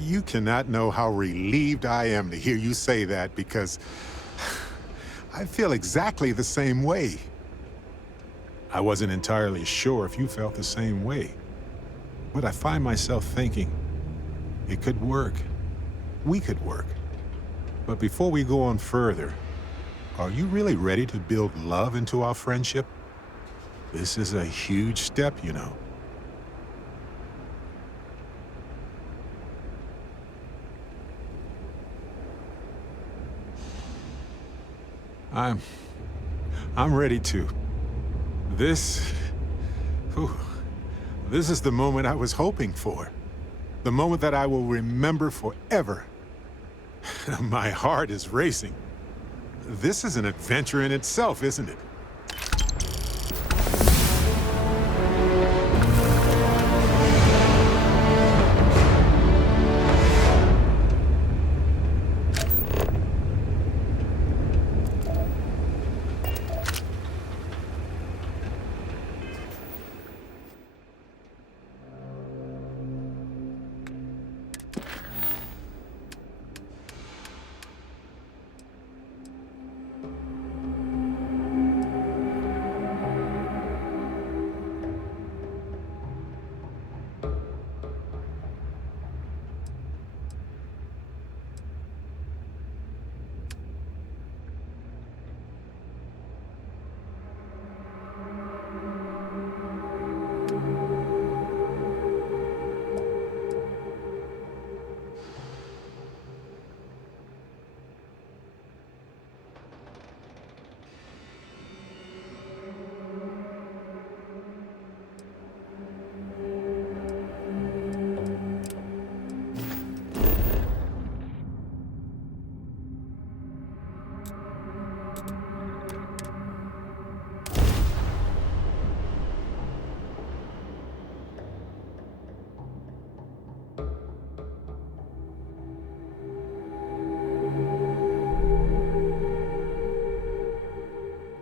You cannot know how relieved I am to hear you say that because I feel exactly the same way. I wasn't entirely sure if you felt the same way, but I find myself thinking it could work. We could work. But before we go on further, are you really ready to build love into our friendship? This is a huge step, you know. I'm ready to. This is the moment I was hoping for. The moment that I will remember forever. My heart is racing. This is an adventure in itself, isn't it?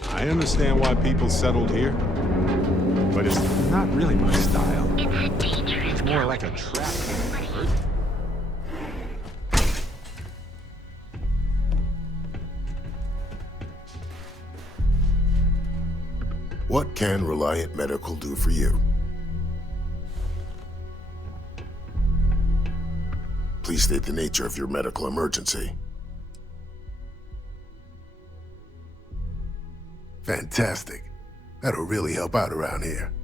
I understand why people settled here, but it's not really my style. It's a dangerous It's more like a trap. What can Reliant Medical do for you? Please state the nature of your medical emergency. Fantastic. That'll really help out around here.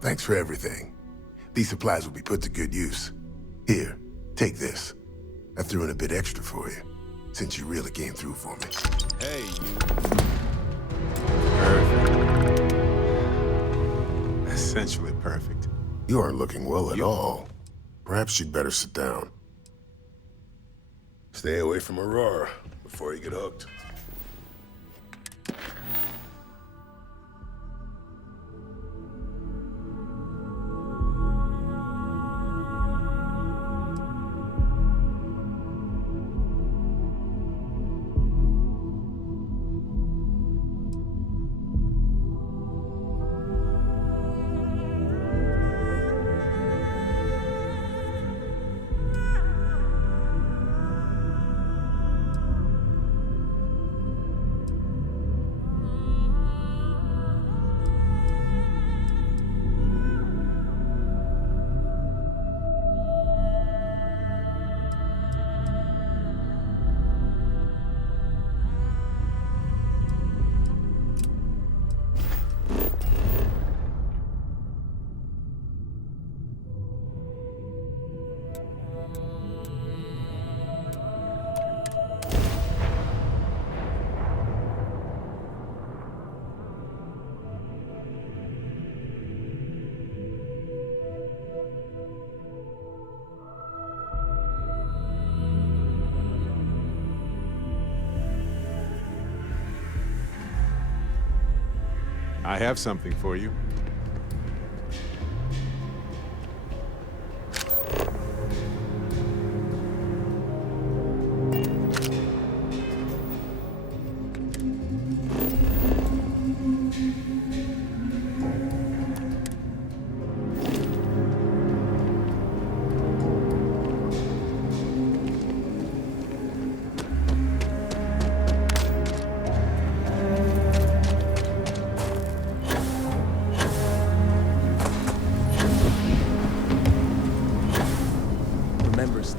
Thanks for everything. These supplies will be put to good use. Here, take this. I threw in a bit extra for you, since you really came through for me. Hey, you. Perfect. Essentially perfect. You aren't looking well at all. Perhaps you'd better sit down. Stay away from Aurora before you get hooked. I have something for you.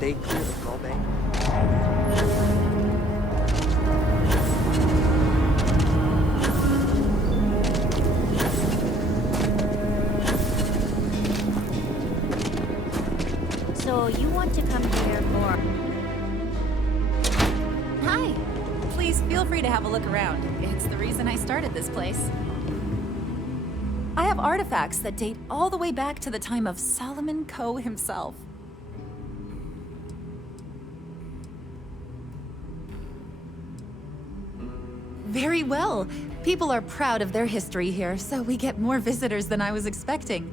stay clear of the small bank. So you want to come here for... Hi! Please feel free to have a look around. It's the reason I started this place. I have artifacts that date all the way back to the time of Solomon Coe himself. Very well. People are proud of their history here, so we get more visitors than I was expecting.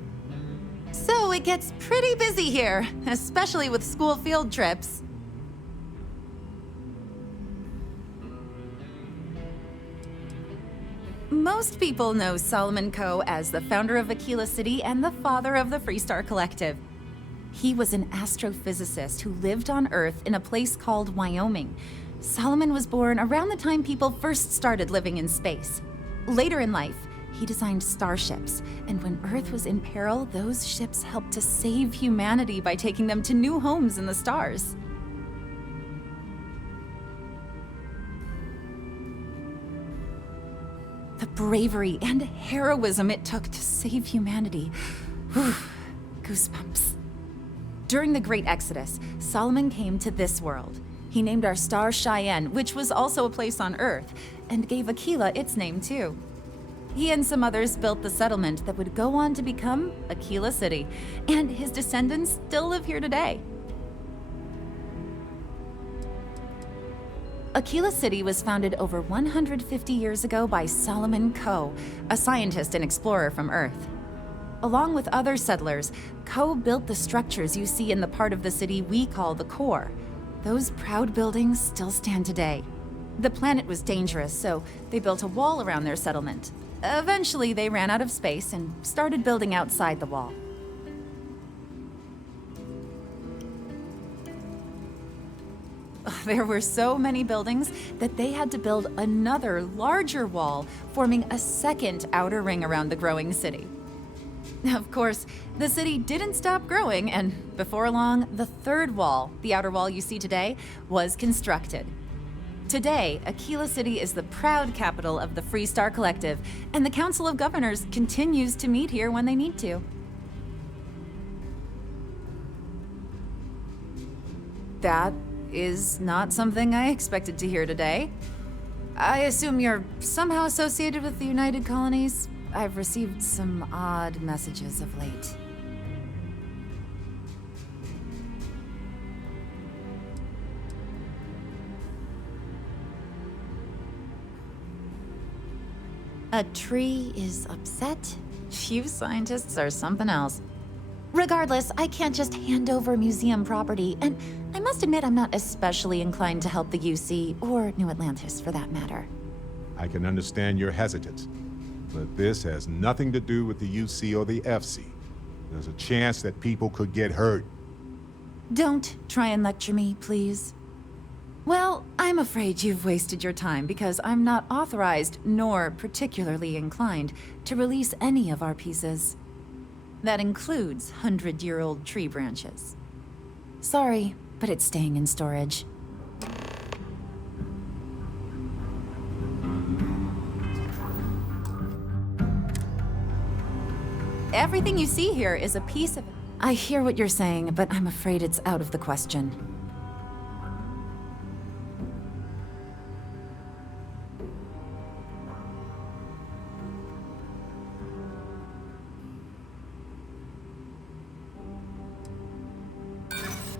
So it gets pretty busy here, especially with school field trips. Most people know Solomon Coe as the founder of Aquila City and the father of the Freestar Collective. He was an astrophysicist who lived on Earth in a place called Wyoming. Solomon was born around the time people first started living in space. Later in life, he designed starships, and when Earth was in peril, those ships helped to save humanity by taking them to new homes in the stars. The bravery and heroism it took to save humanity. Whew, goosebumps. During the Great Exodus, Solomon came to this world. He named our star Cheyenne, which was also a place on Earth, and gave Aquila its name too. He and some others built the settlement that would go on to become Aquila City, and his descendants still live here today. Aquila City was founded over 150 years ago by Solomon Coe, a scientist and explorer from Earth. Along with other settlers, Coe built the structures you see in the part of the city we call the core. Those proud buildings still stand today. The planet was dangerous, so they built a wall around their settlement. Eventually, they ran out of space and started building outside the wall. There were so many buildings that they had to build another, larger wall, forming a second outer ring around the growing city. Of course, the city didn't stop growing, and before long, the third wall, the outer wall you see today, was constructed. Today, Aquila City is the proud capital of the Freestar Collective, and the Council of Governors continues to meet here when they need to. That is not something I expected to hear today. I assume you're somehow associated with the United Colonies? I've received some odd messages of late. A tree is upset? You scientists are something else. Regardless, I can't just hand over museum property, and I must admit I'm not especially inclined to help the UC, or New Atlantis for that matter. I can understand your hesitance, but this has nothing to do with the UC or the FC. There's a chance that people could get hurt. Don't try and lecture me, please. Well, I'm afraid you've wasted your time because I'm not authorized, nor particularly inclined, to release any of our pieces. That includes 100-year-old tree branches. Sorry, but it's staying in storage. Everything you see here is a piece of... I hear what you're saying, but I'm afraid it's out of the question.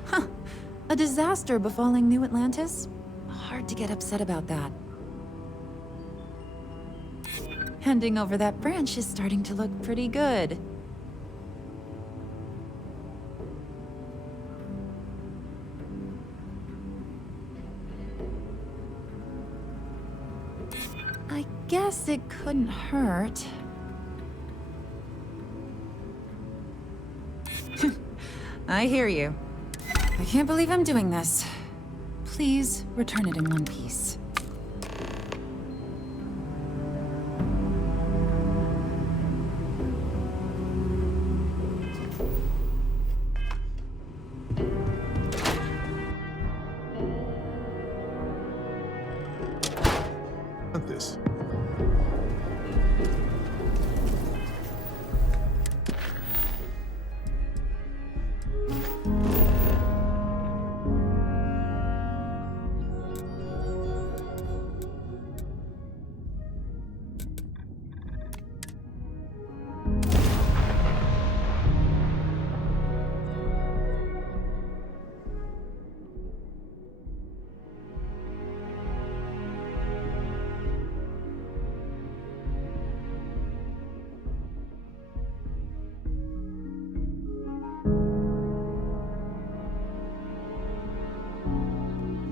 Huh. A disaster befalling New Atlantis? Hard to get upset about that. Handing over that branch is starting to look pretty good. I guess it couldn't hurt. I hear you. I can't believe I'm doing this. Please return it in one piece.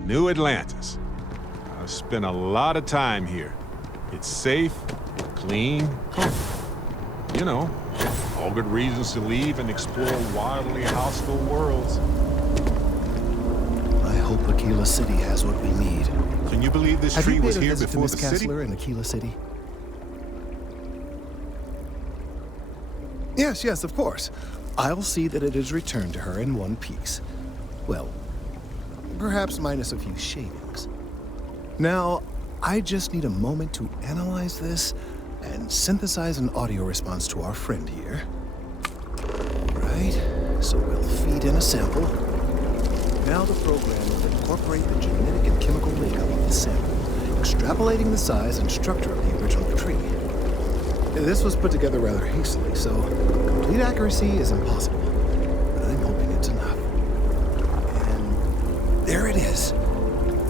New Atlantis. I've spent a lot of time here. It's safe, clean, comfortable. You know, all good reasons to leave and explore wildly hostile worlds. I hope Aquila City has what we need. Can you believe this Have tree you paid was a here visit to before Miss the city? Kessler in Aquila City? Yes, of course. I'll see that it is returned to her in one piece. Well, perhaps minus a few shavings. Now, I just need a moment to analyze this and synthesize an audio response to our friend here. Right, so we'll feed in a sample. Now the program will incorporate the genetic and chemical makeup of the sample, extrapolating the size and structure of the original tree. This was put together rather hastily, so complete accuracy is impossible, but I'm hoping it's enough. And there it is.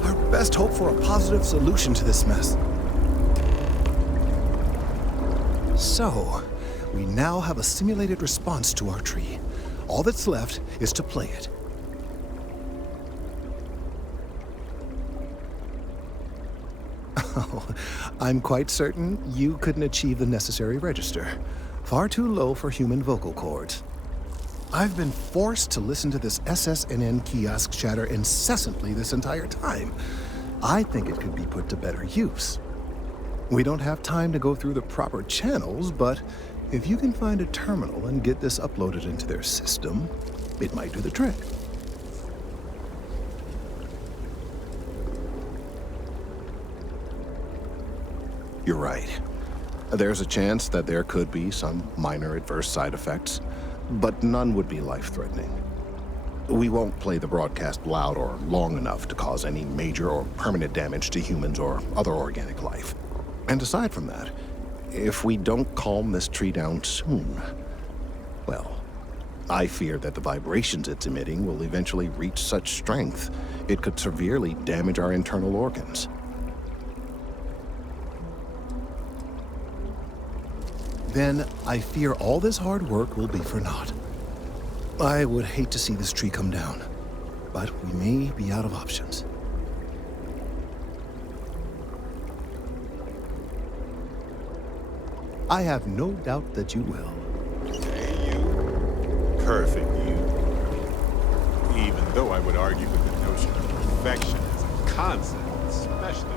Our best hope for a positive solution to this mess. So, we now have a simulated response to our tree. All that's left is to play it. Oh, I'm quite certain you couldn't achieve the necessary register. Far too low for human vocal cords. I've been forced to listen to this SSNN kiosk chatter incessantly this entire time. I think it could be put to better use. We don't have time to go through the proper channels, but if you can find a terminal and get this uploaded into their system, it might do the trick. You're right. There's a chance that there could be some minor adverse side effects, but none would be life-threatening. We won't play the broadcast loud or long enough to cause any major or permanent damage to humans or other organic life. And aside from that, if we don't calm this tree down soon, well, I fear that the vibrations it's emitting will eventually reach such strength it could severely damage our internal organs. Then I fear all this hard work will be for naught. I would hate to see this tree come down, but we may be out of options. I have no doubt that you will. Hey, you. Perfect, you. Even though I would argue with the notion of perfection as a concept, especially.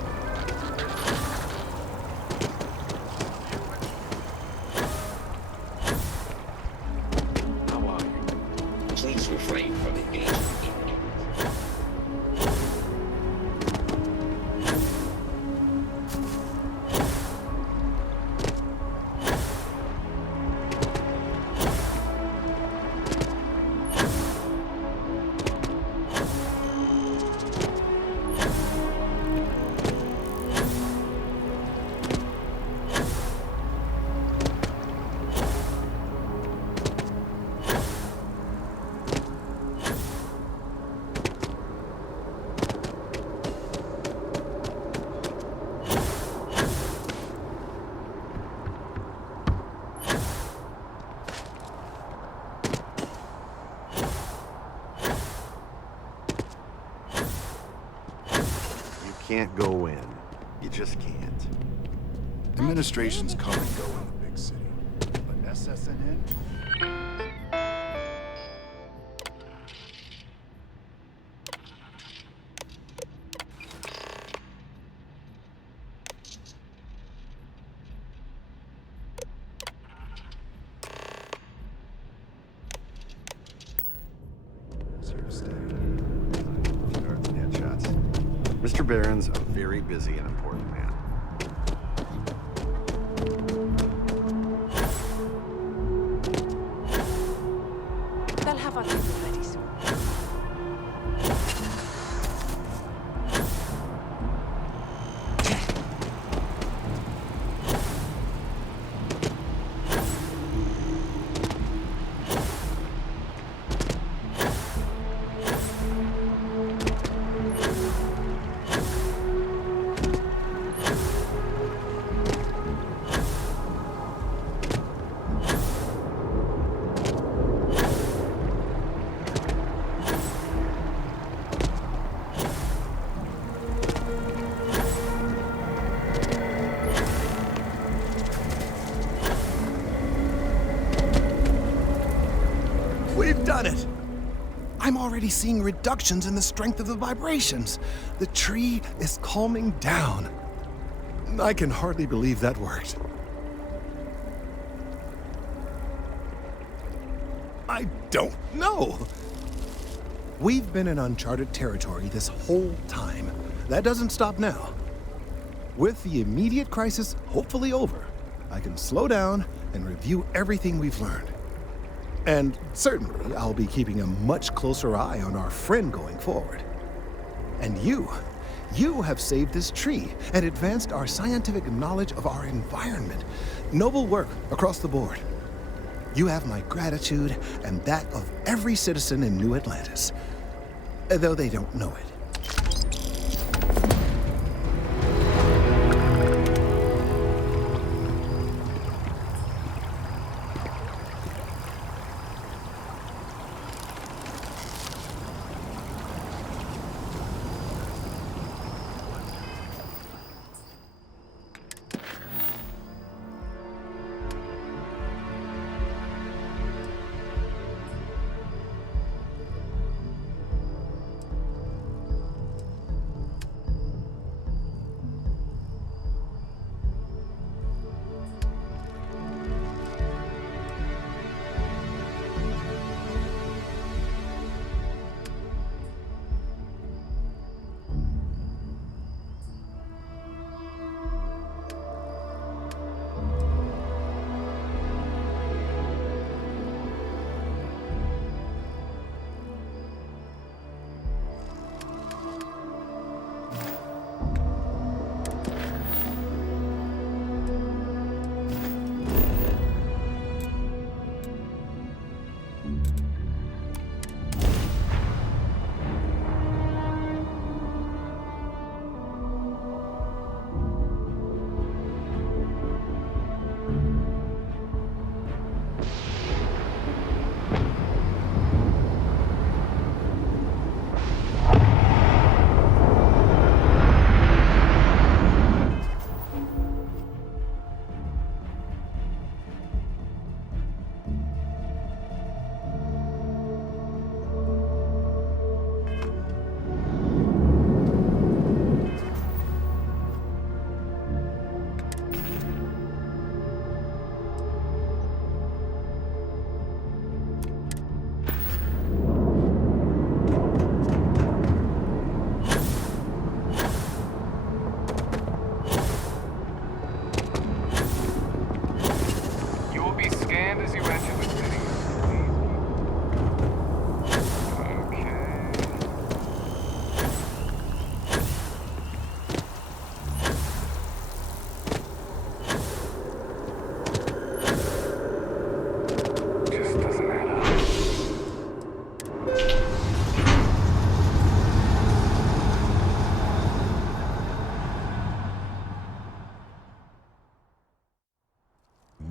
How are you? Please refrain from engaging. Can't go in. You just can't. Administrations come and go in the big city. But SSNN? Mr. Barron's a very busy and important man. They'll have our people ready soon. We've done it! I'm already seeing reductions in the strength of the vibrations. The tree is calming down. I can hardly believe that worked. I don't know. We've been in uncharted territory this whole time. That doesn't stop now. With the immediate crisis hopefully over, I can slow down and review everything we've learned. And certainly, I'll be keeping a much closer eye on our friend going forward. And you have saved this tree and advanced our scientific knowledge of our environment. Noble work across the board. You have my gratitude and that of every citizen in New Atlantis, though they don't know it.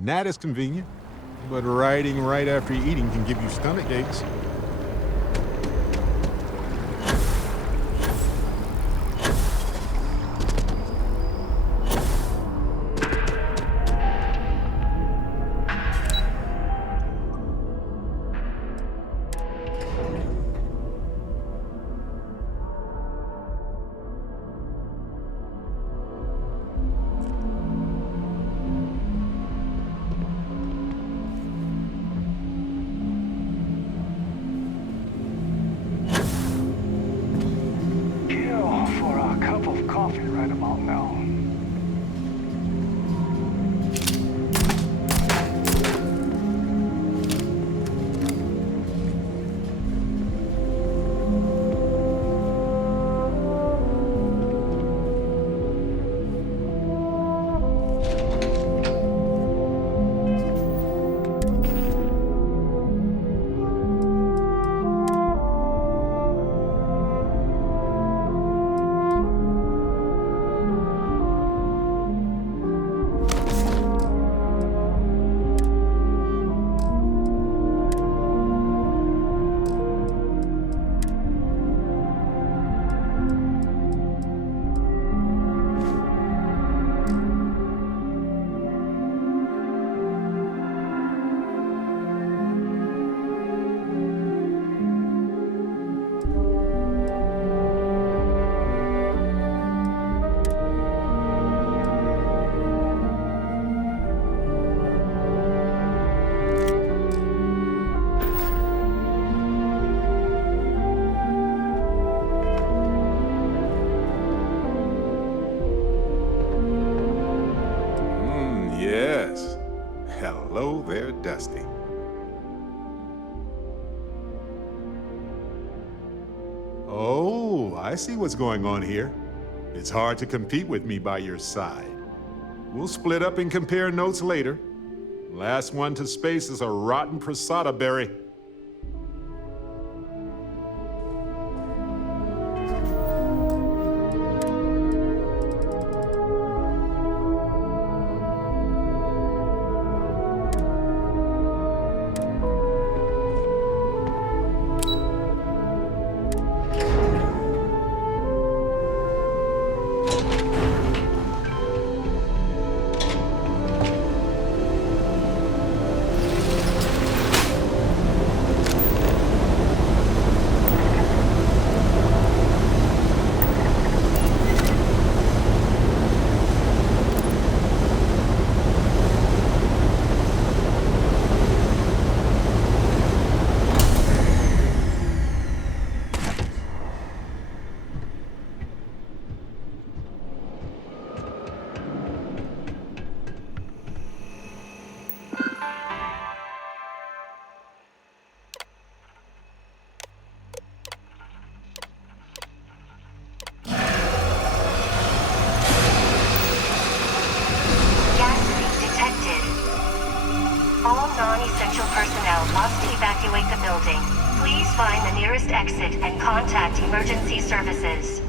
That is convenient, but riding right after eating can give you stomach aches. Hello there, Dusty. Oh, I see what's going on here. It's hard to compete with me by your side. We'll split up and compare notes later. Last one to space is a rotten prasada berry. Evacuate the building. Please find the nearest exit and contact emergency services.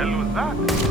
hell was that?